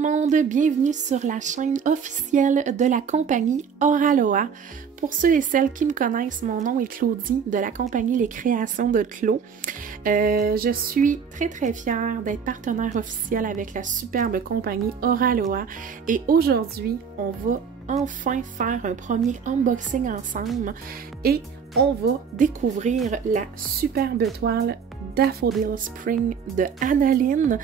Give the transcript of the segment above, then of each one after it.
le monde, bienvenue sur la chaîne officielle de la compagnie Oraloa. Pour ceux et celles qui me connaissent, mon nom est Claudie de la compagnie Les Créations de Clos. Je suis très fière d'être partenaire officiel avec la superbe compagnie Oraloa et aujourd'hui, on va enfin faire un premier unboxing ensemble et on va découvrir la superbe toile Daffodil Spring de Analine.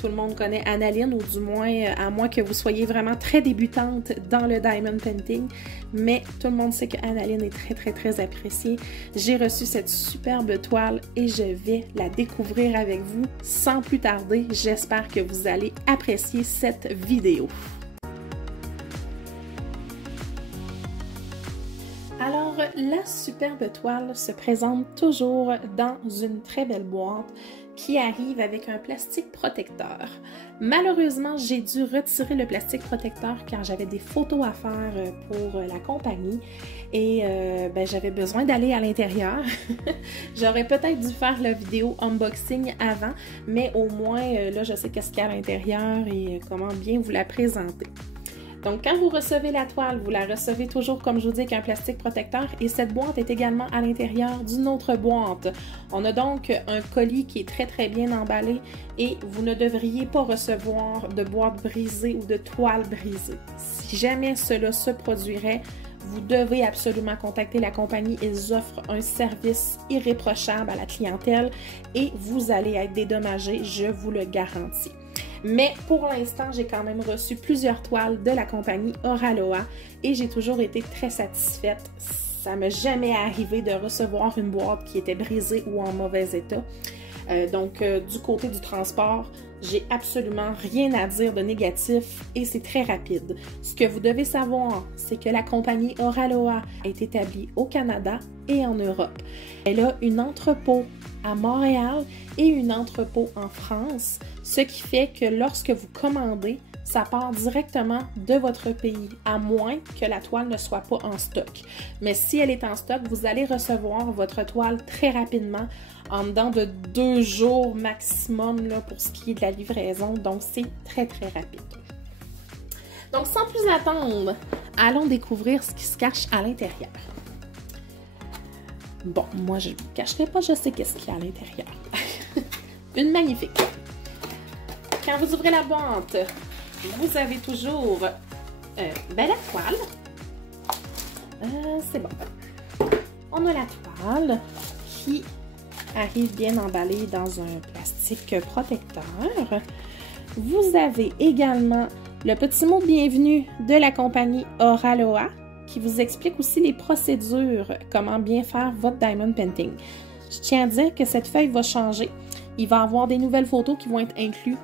Tout le monde connaît Analine, ou du moins, à moins que vous soyez vraiment très débutante dans le diamond painting, mais tout le monde sait que Analine est très appréciée. J'ai reçu cette superbe toile et je vais la découvrir avec vous sans plus tarder. J'espère que vous allez apprécier cette vidéo. Alors, la superbe toile se présente toujours dans une très belle boîte qui arrive avec un plastique protecteur. Malheureusement, j'ai dû retirer le plastique protecteur car j'avais des photos à faire pour la compagnie et j'avais besoin d'aller à l'intérieur. J'aurais peut-être dû faire la vidéo unboxing avant, mais au moins, là, je sais qu'est-ce qu'il y a à l'intérieur et comment bien vous la présenter. Donc, quand vous recevez la toile, vous la recevez toujours, comme je vous dis, avec un plastique protecteur et cette boîte est également à l'intérieur d'une autre boîte. On a donc un colis qui est très bien emballé et vous ne devriez pas recevoir de boîte brisée ou de toile brisée. Si jamais cela se produirait, vous devez absolument contacter la compagnie. Ils offrent un service irréprochable à la clientèle et vous allez être dédommagé, je vous le garantis. Mais pour l'instant, j'ai quand même reçu plusieurs toiles de la compagnie Oraloa et j'ai toujours été très satisfaite. Ça m'est jamais arrivé de recevoir une boîte qui était brisée ou en mauvais état. Du côté du transport, j'ai absolument rien à dire de négatif et c'est très rapide. Ce que vous devez savoir, c'est que la compagnie Oraloa est établie au Canada et en Europe. Elle a un entrepôt à Montréal et un entrepôt en France, ce qui fait que lorsque vous commandez, ça part directement de votre pays, à moins que la toile ne soit pas en stock. Mais si elle est en stock, vous allez recevoir votre toile très rapidement, en dedans de 2 jours maximum là, pour ce qui est de la livraison. Donc, c'est très rapide. Donc, sans plus attendre, allons découvrir ce qui se cache à l'intérieur. Bon, moi, je ne vous cacherai pas, je sais qu'est-ce qu'il y a à l'intérieur. Une magnifique. Quand vous ouvrez la boîte, vous avez toujours la toile. C'est bon. On a la toile qui arrive bien emballée dans un plastique protecteur. Vous avez également le petit mot de bienvenue de la compagnie Oraloa qui vous explique aussi les procédures, comment bien faire votre diamond painting. Je tiens à dire que cette feuille va changer. Il va y avoir des nouvelles photos qui vont être incluses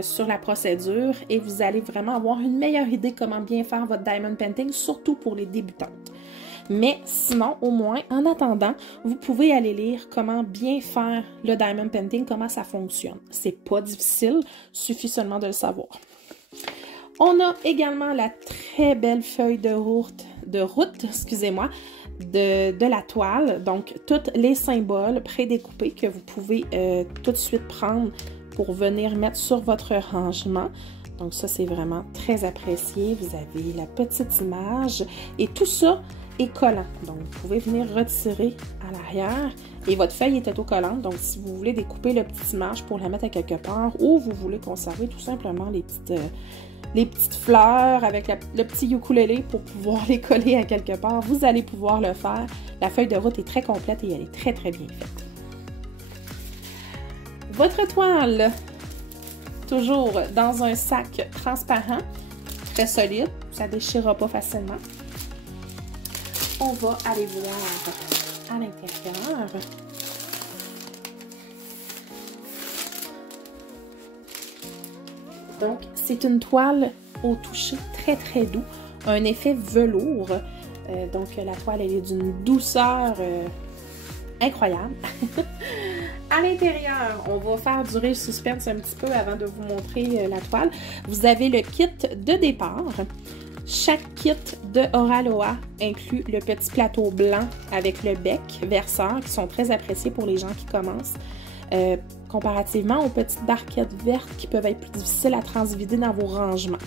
sur la procédure et vous allez vraiment avoir une meilleure idée comment bien faire votre diamond painting, surtout pour les débutantes. Mais sinon, au moins, en attendant, vous pouvez aller lire comment bien faire le diamond painting, comment ça fonctionne. C'est pas difficile, suffit seulement de le savoir. On a également la très belle feuille de route, de la toile. Donc, tous les symboles prédécoupés que vous pouvez tout de suite prendre pour venir mettre sur votre rangement. Donc, ça, c'est vraiment très apprécié. Vous avez la petite image et tout ça est collant. Donc, vous pouvez venir retirer à l'arrière et votre feuille est autocollante. Donc, si vous voulez découper la petite image pour la mettre à quelque part ou vous voulez conserver tout simplement les petites fleurs avec le petit ukulélé pour pouvoir les coller à quelque part, vous allez pouvoir le faire. La feuille de route est très complète et elle est très bien faite. Votre toile, toujours dans un sac transparent, très solide, ça ne déchirera pas facilement. On va aller voir à l'intérieur. Donc, c'est une toile au toucher très doux, un effet velours. Donc, la toile, elle est d'une douceur incroyable. À l'intérieur, on va faire durer le suspense un petit peu avant de vous montrer la toile. Vous avez le kit de départ. Chaque kit de Oraloa inclut le petit plateau blanc avec le bec verseur qui sont très appréciés pour les gens qui commencent. comparativement aux petites barquettes vertes qui peuvent être plus difficiles à transvider dans vos rangements.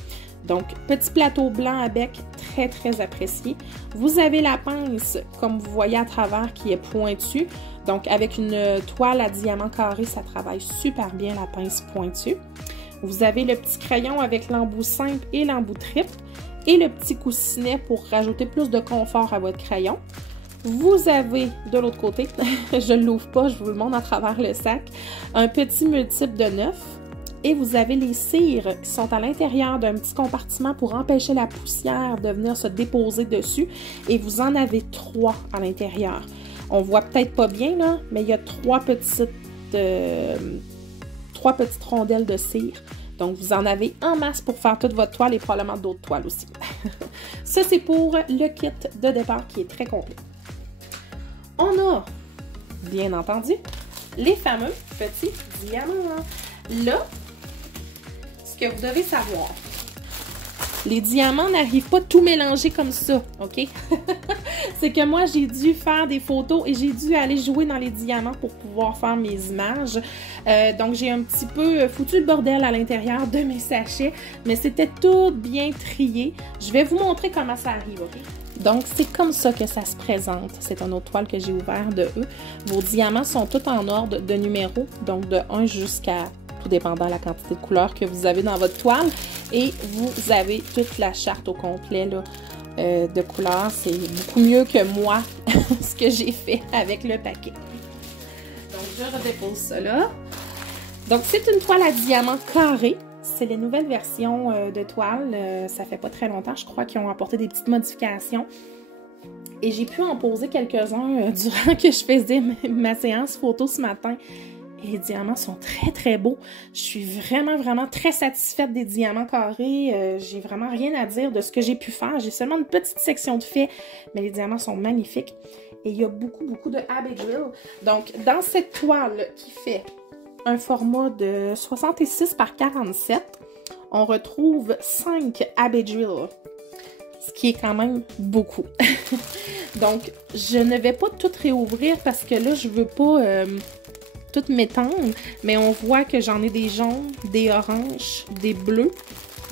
Donc, petit plateau blanc à bec, très, très apprécié. Vous avez la pince, comme vous voyez à travers, qui est pointue. Donc, avec une toile à diamant carré, ça travaille super bien la pince pointue. Vous avez le petit crayon avec l'embout simple et l'embout triple. Et le petit coussinet pour rajouter plus de confort à votre crayon. Vous avez, de l'autre côté, je ne l'ouvre pas, je vous le montre à travers le sac, un petit multiple de 9. Et vous avez les cires qui sont à l'intérieur d'un petit compartiment pour empêcher la poussière de venir se déposer dessus. Et vous en avez 3 à l'intérieur. On voit peut-être pas bien, là, mais il y a 3 petites rondelles de cire. Donc, vous en avez en masse pour faire toute votre toile et probablement d'autres toiles aussi. Ça, c'est pour le kit de départ qui est très complet. On a, bien entendu, les fameux petits diamants. Là, ce que vous devez savoir, les diamants n'arrivent pas tout mélangés comme ça, OK? C'est que moi, j'ai dû faire des photos et j'ai dû aller jouer dans les diamants pour pouvoir faire mes images. Donc, j'ai un petit peu foutu le bordel à l'intérieur de mes sachets, mais c'était tout bien trié. Je vais vous montrer comment ça arrive, OK? Donc, c'est comme ça que ça se présente. C'est une autre toile que j'ai ouverte de eux. Vos diamants sont tous en ordre de numéro, donc de 1 jusqu'à, tout dépendant de la quantité de couleurs que vous avez dans votre toile. Et vous avez toute la charte au complet là, de couleurs. C'est beaucoup mieux que moi, ce que j'ai fait avec le paquet. Donc, je redépose ça là. Donc, c'est une toile à diamant carré. C'est les nouvelles versions de toile. Ça fait pas très longtemps, je crois, qu'ils ont apporté des petites modifications. Et j'ai pu en poser quelques-uns durant que je faisais ma séance photo ce matin. Et les diamants sont très, très beaux. Je suis vraiment, vraiment très satisfaite des diamants carrés. J'ai vraiment rien à dire de ce que j'ai pu faire. J'ai seulement une petite section de faits, mais les diamants sont magnifiques. Et il y a beaucoup, beaucoup de Abbey Drill. Donc, dans cette toile qui fait un format de 66 par 47, on retrouve 5 Abbey Drill, ce qui est quand même beaucoup. Donc, je ne vais pas tout réouvrir parce que là, je veux pas tout m'étendre, mais on voit que j'en ai des jaunes, des oranges, des bleus,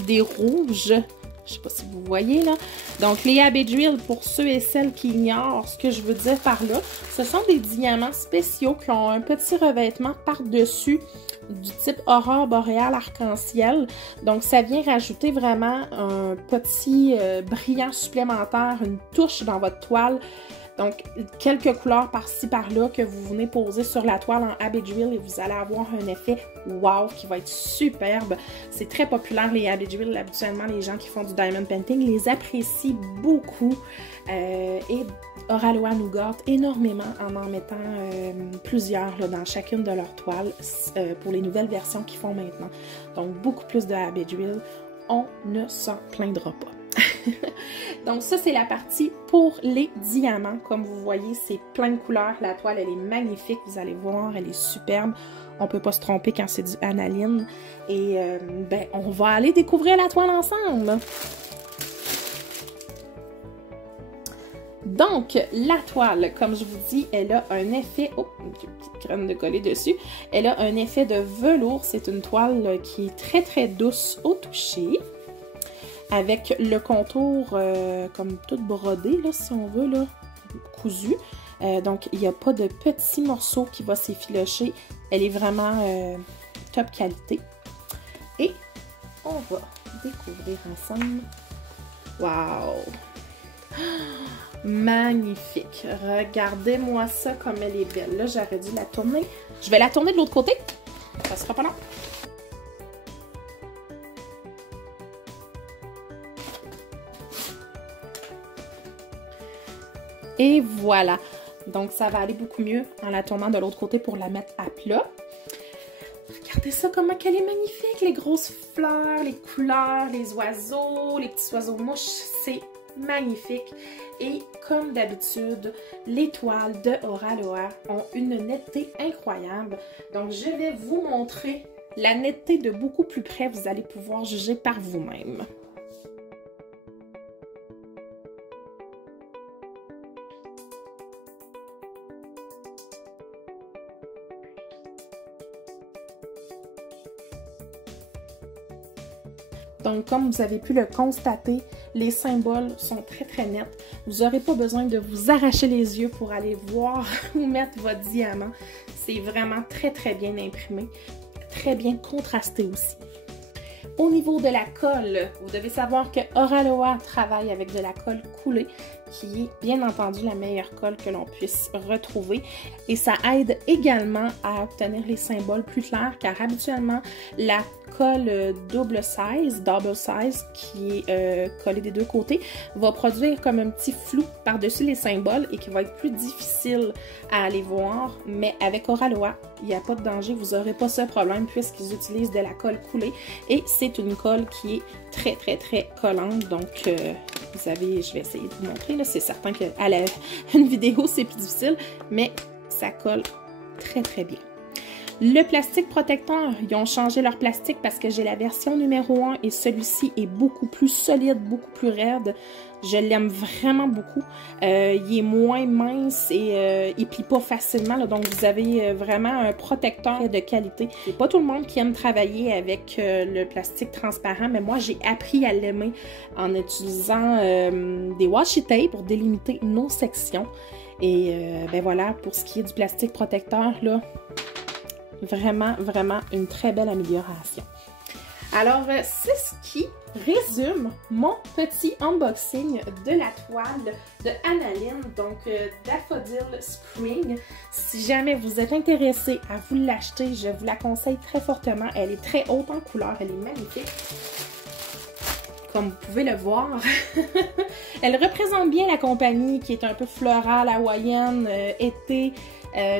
des rouges. Je sais pas si vous voyez là. Donc, les Abbey Drill, pour ceux et celles qui ignorent ce que je veux dire par là, ce sont des diamants spéciaux qui ont un petit revêtement par-dessus du type aurore boréale arc-en-ciel. Donc, ça vient rajouter vraiment un petit brillant supplémentaire, une touche dans votre toile. Donc, quelques couleurs par-ci, par-là que vous venez poser sur la toile en Abbey Drill et vous allez avoir un effet wow qui va être superbe. C'est très populaire les Abbey Drill. Habituellement, les gens qui font du diamond painting les apprécient beaucoup. Et Auraloa nous gâte énormément en mettant plusieurs là, dans chacune de leurs toiles pour les nouvelles versions qu'ils font maintenant. Donc, beaucoup plus de Abbey Drill. On ne s'en plaindra pas. Donc ça, c'est la partie pour les diamants. Comme vous voyez, c'est plein de couleurs. La toile, elle est magnifique. Vous allez voir, elle est superbe. On peut pas se tromper quand c'est du aniline. Et ben, on va aller découvrir la toile ensemble. Donc, la toile, comme je vous dis, elle a un effet... Oh, une petite crème de coller dessus. Elle a un effet de velours. C'est une toile qui est très, très douce au toucher. Avec le contour comme tout brodé, là, si on veut, là, cousu. Donc, il n'y a pas de petits morceaux qui vont s'effilocher. Elle est vraiment top qualité. Et on va découvrir ensemble. Wow! Magnifique! Regardez-moi ça comme elle est belle. Là, j'aurais dû la tourner. Je vais la tourner de l'autre côté. Ça sera pas long. Et voilà. Donc, ça va aller beaucoup mieux en la tournant de l'autre côté pour la mettre à plat. Regardez ça, comment qu'elle est magnifique. Les grosses fleurs, les couleurs, les oiseaux, les petits oiseaux mouches. C'est magnifique. Et comme d'habitude, les toiles de Auraloa ont une netteté incroyable. Donc, je vais vous montrer la netteté de beaucoup plus près. Vous allez pouvoir juger par vous-même. Donc, comme vous avez pu le constater, les symboles sont très très nets. Vous n'aurez pas besoin de vous arracher les yeux pour aller voir où mettre votre diamant. C'est vraiment très très bien imprimé, très bien contrasté aussi. Au niveau de la colle, vous devez savoir que Oraloa travaille avec de la colle coulée, qui est bien entendu la meilleure colle que l'on puisse retrouver. Et ça aide également à obtenir les symboles plus clairs, car habituellement, la colle double size, qui est collée des deux côtés, va produire comme un petit flou par-dessus les symboles et qui va être plus difficile à aller voir. Mais avec Oraloa, il n'y a pas de danger, vous n'aurez pas ce problème puisqu'ils utilisent de la colle coulée et c'est une colle qui est très très très collante. Donc vous avez, je vais essayer de vous montrer, c'est certain qu'à une vidéo c'est plus difficile, mais ça colle très très bien. Le plastique protecteur, ils ont changé leur plastique parce que j'ai la version numéro 1 et celui-ci est beaucoup plus solide, beaucoup plus raide. Je l'aime vraiment beaucoup. Il est moins mince et il plie pas facilement. Là, donc, vous avez vraiment un protecteur de qualité. C'est pas tout le monde qui aime travailler avec le plastique transparent, mais moi, j'ai appris à l'aimer en utilisant des washi tape pour délimiter nos sections. Et ben voilà, pour ce qui est du plastique protecteur, là, vraiment, vraiment une très belle amélioration. Alors, c'est ce qui résume mon petit unboxing de la toile de Analine, donc Daffodil Spring. Si jamais vous êtes intéressé à vous l'acheter, je vous la conseille très fortement. Elle est très haute en couleur, elle est magnifique. Comme vous pouvez le voir, elle représente bien la compagnie qui est un peu florale, hawaïenne, été,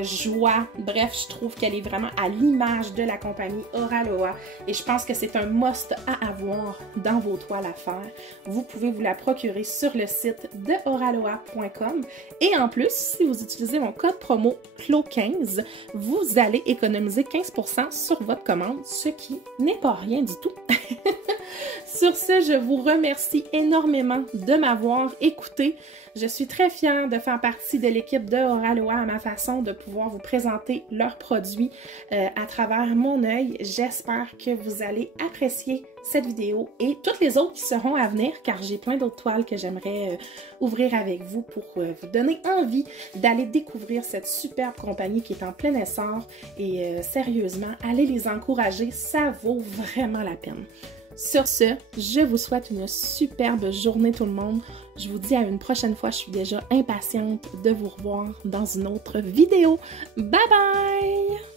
joie. Bref, je trouve qu'elle est vraiment à l'image de la compagnie Oraloa et je pense que c'est un must à avoir dans vos toiles à faire. Vous pouvez vous la procurer sur le site de oraloa.com et en plus, si vous utilisez mon code promo CLO15, vous allez économiser 15% sur votre commande, ce qui n'est pas rien du tout. Sur ce, je vous remercie énormément de m'avoir écouté. Je suis très fière de faire partie de l'équipe de Oraloa à ma façon de pouvoir vous présenter leurs produits à travers mon œil. J'espère que vous allez apprécier cette vidéo et toutes les autres qui seront à venir, car j'ai plein d'autres toiles que j'aimerais ouvrir avec vous pour vous donner envie d'aller découvrir cette superbe compagnie qui est en plein essor. Et sérieusement, allez les encourager, ça vaut vraiment la peine. Sur ce, je vous souhaite une superbe journée tout le monde. Je vous dis à une prochaine fois, je suis déjà impatiente de vous revoir dans une autre vidéo. Bye bye!